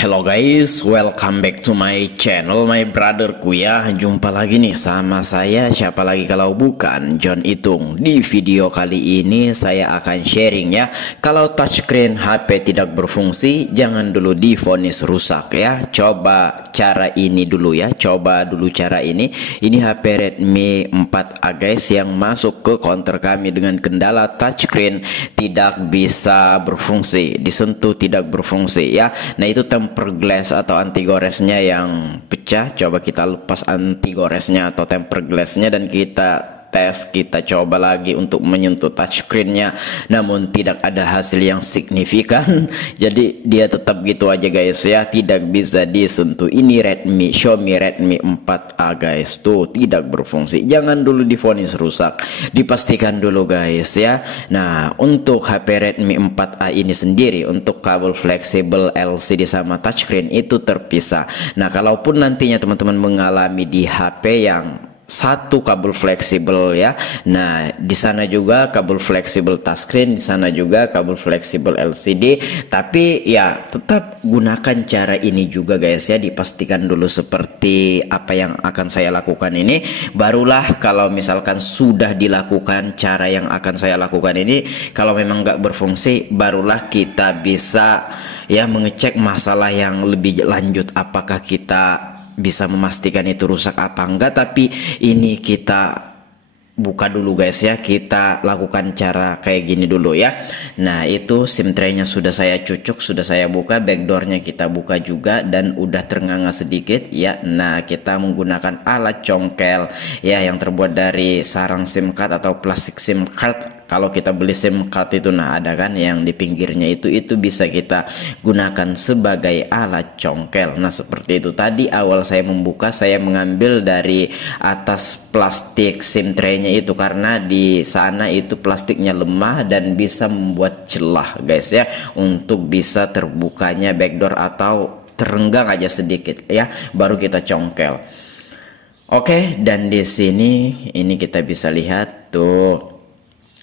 Hello guys, welcome back to my channel, my brotherku ya. Jumpa lagi nih sama saya, siapa lagi kalau bukan John Itung. Di video kali ini saya akan sharing ya, kalau touchscreen HP tidak berfungsi, jangan dulu divonis rusak ya. Coba cara ini dulu ya, coba dulu cara ini. Ini HP Redmi 4A guys, yang masuk ke counter kami dengan kendala touchscreen tidak bisa berfungsi, disentuh tidak berfungsi ya. Nah itu tempered glass atau anti goresnya yang pecah. Coba kita lepas anti goresnya atau tempered glassnya dan kita tes, kita coba lagi untuk menyentuh touchscreennya, namun tidak ada hasil yang signifikan. Jadi dia tetap gitu aja guys ya, tidak bisa disentuh. Ini Redmi, Xiaomi Redmi 4A guys, tuh tidak berfungsi. Jangan dulu divonis rusak, dipastikan dulu guys ya. Nah untuk HP Redmi 4A ini sendiri, untuk kabel fleksibel LCD sama touchscreen itu terpisah. Nah kalaupun nantinya teman-teman mengalami di HP yang satu kabel fleksibel ya, nah di sana juga kabel fleksibel touchscreen, di sana juga kabel fleksibel LCD, tapi ya tetap gunakan cara ini juga guys ya. Dipastikan dulu seperti apa yang akan saya lakukan ini, barulah kalau misalkan sudah dilakukan cara yang akan saya lakukan ini, kalau memang nggak berfungsi, barulah kita bisa ya mengecek masalah yang lebih lanjut, apakah kita bisa memastikan itu rusak apa enggak. Tapi ini kita buka dulu guys ya, kita lakukan cara kayak gini dulu ya. Nah itu SIM tray-nya sudah saya cucuk, sudah saya buka, backdoornya kita buka juga dan udah ternganga sedikit ya. Nah kita menggunakan alat congkel ya, yang terbuat dari sarang SIM card atau plastik SIM card. Kalau kita beli SIM card itu, nah ada kan yang di pinggirnya itu bisa kita gunakan sebagai alat congkel. Nah seperti itu tadi awal saya membuka, saya mengambil dari atas plastik SIM tray-nya itu, karena di sana itu plastiknya lemah dan bisa membuat celah guys ya, untuk bisa terbukanya backdoor atau terenggang aja sedikit ya, baru kita congkel. Oke, dan di sini ini kita bisa lihat tuh.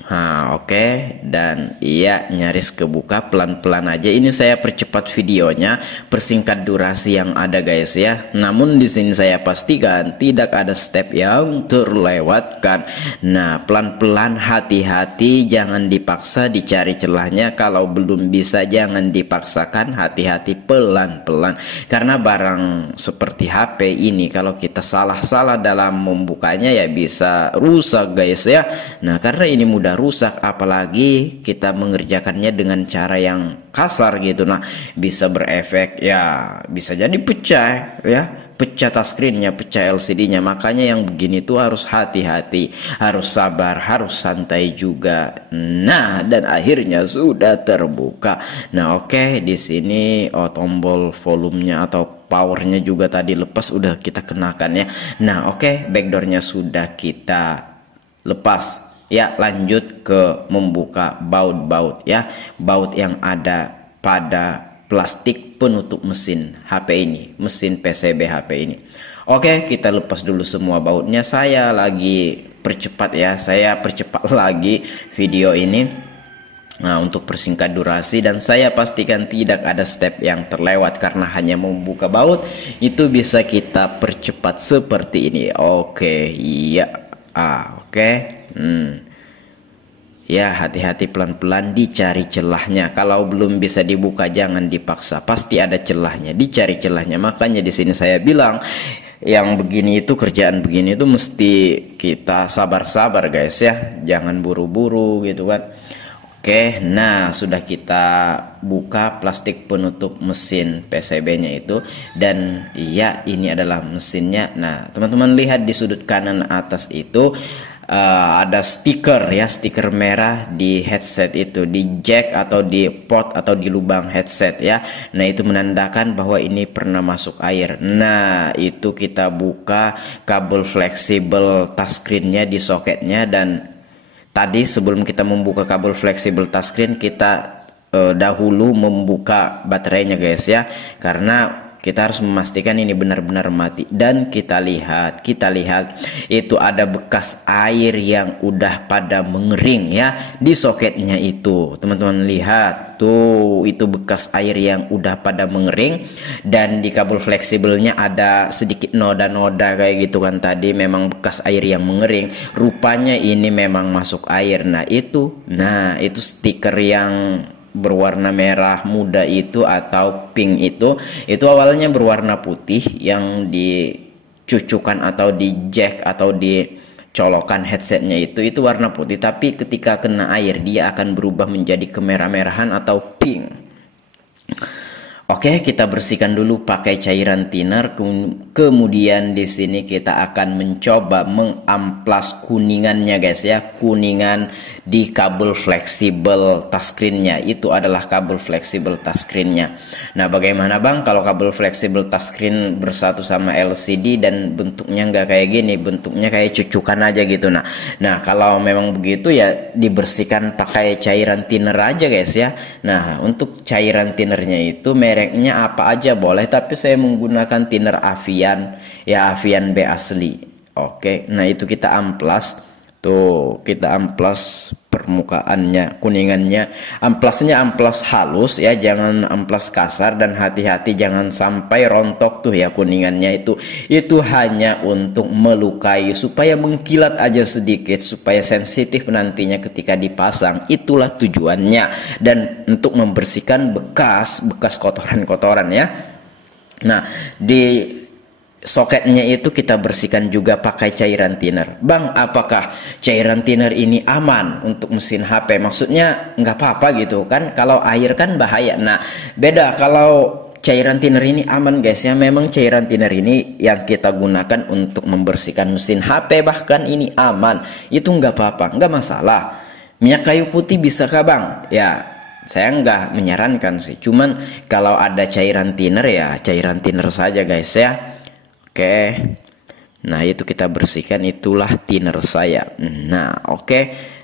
Nah oke, dan iya nyaris kebuka, pelan-pelan aja. Ini saya percepat videonya, persingkat durasi yang ada guys ya. Namun di sini saya pastikan tidak ada step yang terlewatkan. Nah pelan-pelan, hati-hati, jangan dipaksa, dicari celahnya. Kalau belum bisa jangan dipaksakan, hati-hati, pelan-pelan. Karena barang seperti HP ini kalau kita salah-salah dalam membukanya ya bisa rusak guys ya. Nah karena ini mudah rusak, apalagi kita mengerjakannya dengan cara yang kasar gitu, nah bisa berefek ya, bisa jadi pecah ya, pecah touchscreennya, pecah LCD-nya. Makanya yang begini tuh harus hati-hati, harus sabar, harus santai juga. Nah dan akhirnya sudah terbuka. Nah oke, di sini tombol volumenya atau powernya juga tadi lepas, udah kita kenakan ya. Nah oke, backdoornya sudah kita lepas ya. Lanjut ke membuka baut-baut ya, baut yang ada pada plastik penutup mesin HP ini, mesin PCB HP ini. Oke, kita lepas dulu semua bautnya. Saya lagi percepat ya, saya percepat lagi video ini. Nah untuk persingkat durasi, dan saya pastikan tidak ada step yang terlewat, karena hanya membuka baut itu bisa kita percepat seperti ini. Oke, iya. Oke. Ya hati-hati, pelan-pelan, dicari celahnya. Kalau belum bisa dibuka jangan dipaksa, pasti ada celahnya, dicari celahnya. Makanya di sini saya bilang yang begini itu, kerjaan begini itu mesti kita sabar-sabar guys ya, jangan buru-buru gitu kan. Oke, nah sudah kita buka plastik penutup mesin PCB-nya itu, dan ya ini adalah mesinnya. Nah teman-teman lihat di sudut kanan atas itu ada stiker ya, stiker merah di headset itu, di jack atau di port atau di lubang headset ya. Nah itu menandakan bahwa ini pernah masuk air. Nah itu kita buka kabel fleksibel touchscreen-nya di soketnya, dan tadi sebelum kita membuka kabel fleksibel touchscreen kita dahulu membuka baterainya guys ya, karena kita harus memastikan ini benar-benar mati. Dan kita lihat itu ada bekas air yang udah pada mengering ya di soketnya itu. Teman-teman lihat tuh, itu bekas air yang udah pada mengering. Dan di kabel fleksibelnya ada sedikit noda-noda kayak gitu kan, tadi memang bekas air yang mengering. Rupanya ini memang masuk air. Nah itu stiker yang berwarna merah muda itu atau pink itu awalnya berwarna putih, yang dicucukan atau di jack atau dicolokan headsetnya itu warna putih, tapi ketika kena air dia akan berubah menjadi kemerah-merahan atau pink. Oke, kita bersihkan dulu pakai cairan thinner. Kemudian di sini kita akan mencoba mengamplas kuningannya guys ya, kuningan di kabel fleksibel touchscreennya. Itu adalah kabel fleksibel touchscreennya. Nah, bagaimana bang kalau kabel fleksibel touchscreen bersatu sama LCD dan bentuknya nggak kayak gini, bentuknya kayak cucukan aja gitu. Nah kalau memang begitu ya dibersihkan pakai cairan thinner aja guys ya. Nah, untuk cairan thinnernya itu mereknya apa aja boleh, tapi saya menggunakan thinner Avian ya, Avian B asli. Oke, nah itu kita amplas tuh, kita amplas permukaannya, kuningannya. Amplasnya amplas halus ya, jangan amplas kasar, dan hati-hati jangan sampai rontok tuh ya kuningannya itu hanya untuk melukai, supaya mengkilat aja sedikit, supaya sensitif nantinya ketika dipasang. Itulah tujuannya, dan untuk membersihkan bekas kotoran-kotoran ya. Nah, di soketnya itu kita bersihkan juga pakai cairan thinner. Bang, apakah cairan thinner ini aman untuk mesin HP? Maksudnya nggak apa-apa gitu kan, kalau air kan bahaya. Nah, beda kalau cairan thinner ini aman guys ya. Memang cairan thinner ini yang kita gunakan untuk membersihkan mesin HP, bahkan ini aman. Itu nggak apa-apa, nggak masalah. Minyak kayu putih bisa kah bang? Ya, saya nggak menyarankan sih. Cuman kalau ada cairan thinner ya cairan thinner saja guys ya. Oke, nah itu kita bersihkan, itulah thinner saya. Nah oke,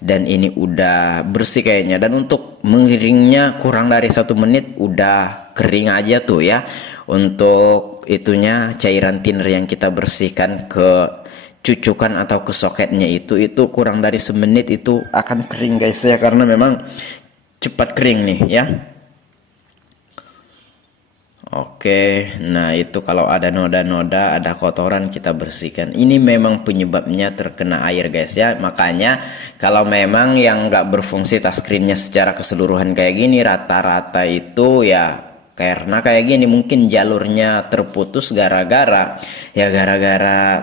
dan ini udah bersih kayaknya. Dan untuk mengeringnya kurang dari 1 menit udah kering aja tuh ya. Untuk itunya cairan thinner yang kita bersihkan ke cucukan atau ke soketnya itu kurang dari 1 menit itu akan kering guys ya, karena memang cepat kering nih ya. Oke, nah itu kalau ada noda-noda, ada kotoran kita bersihkan. Ini memang penyebabnya terkena air guys ya. Makanya kalau memang yang nggak berfungsi touchscreennya secara keseluruhan kayak gini, rata-rata itu ya karena kayak gini, mungkin jalurnya terputus gara-gara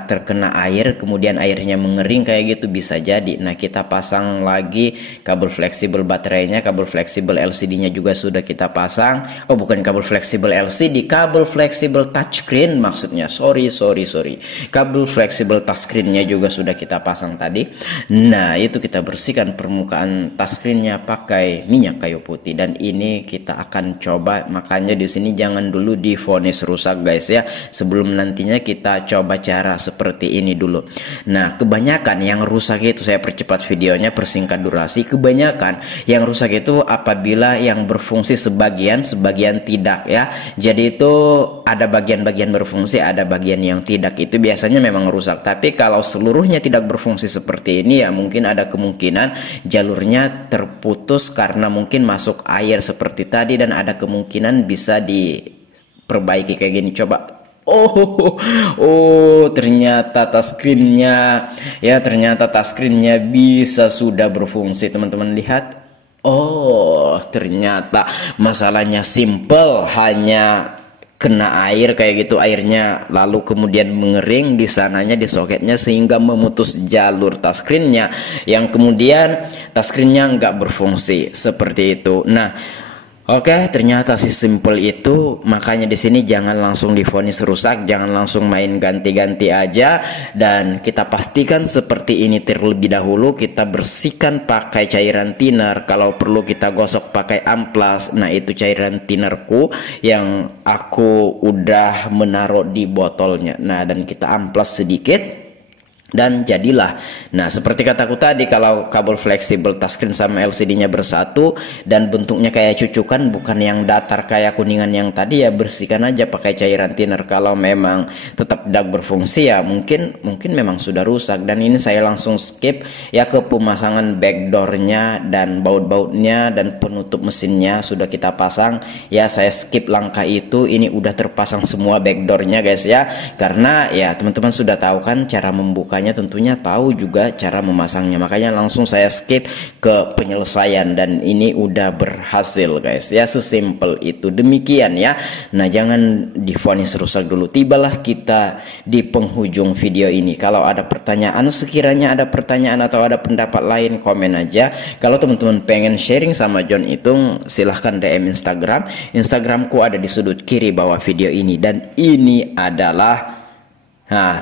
terkena air, kemudian airnya mengering kayak gitu, bisa jadi. Nah, kita pasang lagi kabel fleksibel baterainya, kabel fleksibel LCD-nya juga sudah kita pasang. Oh, bukan kabel fleksibel LCD, kabel fleksibel touchscreen maksudnya. Sorry. Kabel fleksibel touchscreen-nya juga sudah kita pasang tadi. Nah, itu kita bersihkan permukaan touchscreen-nya pakai minyak kayu putih, dan ini kita akan coba. Makanya di sini jangan dulu divonis rusak guys ya, sebelum nantinya kita coba cara seperti ini dulu. Nah, kebanyakan yang rusak itu, saya percepat videonya, persingkat durasi. Kebanyakan yang rusak itu apabila yang berfungsi sebagian tidak ya. Jadi itu ada bagian-bagian berfungsi, ada bagian yang tidak, itu biasanya memang rusak. Tapi kalau seluruhnya tidak berfungsi seperti ini ya mungkin ada kemungkinan jalurnya terputus karena mungkin masuk air seperti tadi, dan ada kemungkinan bisa diperbaiki kayak gini. Coba. Ternyata touchscreennya bisa sudah berfungsi, teman-teman lihat. Ternyata masalahnya simple, hanya kena air kayak gitu, airnya lalu kemudian mengering di sananya, di soketnya, sehingga memutus jalur touchscreennya, yang kemudian touchscreennya nggak berfungsi seperti itu. Nah, oke, ternyata simple itu. Makanya di sini jangan langsung divonis rusak, jangan langsung main ganti-ganti aja, dan kita pastikan seperti ini terlebih dahulu. Kita bersihkan pakai cairan thinner, kalau perlu kita gosok pakai amplas. Nah, itu cairan thinnerku yang aku udah menaruh di botolnya. Nah, dan kita amplas sedikit. dan jadilah. Nah, seperti kataku tadi, kalau kabel fleksibel touchscreen sama LCD-nya bersatu dan bentuknya kayak cucukan, bukan yang datar kayak kuningan yang tadi, ya bersihkan aja pakai cairan thinner. Kalau memang tetap tidak berfungsi, ya mungkin memang sudah rusak. Dan ini saya langsung skip ya ke pemasangan backdoornya dan baut-bautnya dan penutup mesinnya sudah kita pasang. Ya saya skip langkah itu. Ini udah terpasang semua backdoornya guys ya, karena ya teman-teman sudah tahu kan cara membuka, tentunya tahu juga cara memasangnya, makanya langsung saya skip ke penyelesaian dan ini udah berhasil guys ya, sesimpel itu. Demikian ya. Nah, jangan divonis rusak dulu. Tibalah kita di penghujung video ini. Kalau ada pertanyaan, sekiranya ada pertanyaan atau ada pendapat lain, komen aja. Kalau teman-teman pengen sharing sama John Itung, silahkan DM Instagramku ada di sudut kiri bawah video ini. Dan ini adalah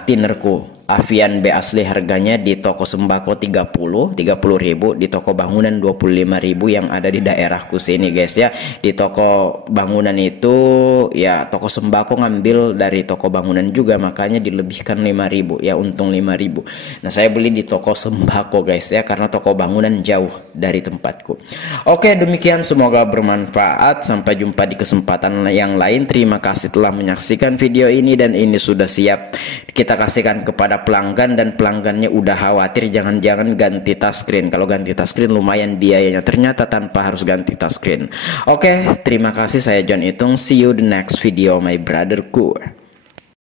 thinnerku Avian B asli, harganya di toko sembako 30.000, di toko bangunan 25.000 yang ada di daerahku sini guys ya. Di toko bangunan itu ya, toko sembako ngambil dari toko bangunan juga, makanya dilebihkan 5.000 ya, untung 5.000. Nah, saya beli di toko sembako guys ya, karena toko bangunan jauh dari tempatku. Oke, demikian, semoga bermanfaat. Sampai jumpa di kesempatan yang lain. Terima kasih telah menyaksikan video ini, dan ini sudah siap kita kasihkan kepada pelanggan, dan pelanggannya udah khawatir jangan-jangan ganti touchscreen. Kalau ganti touchscreen lumayan biayanya, ternyata tanpa harus ganti touchscreen. Oke, terima kasih, saya John Itung. See you the next video my brotherku.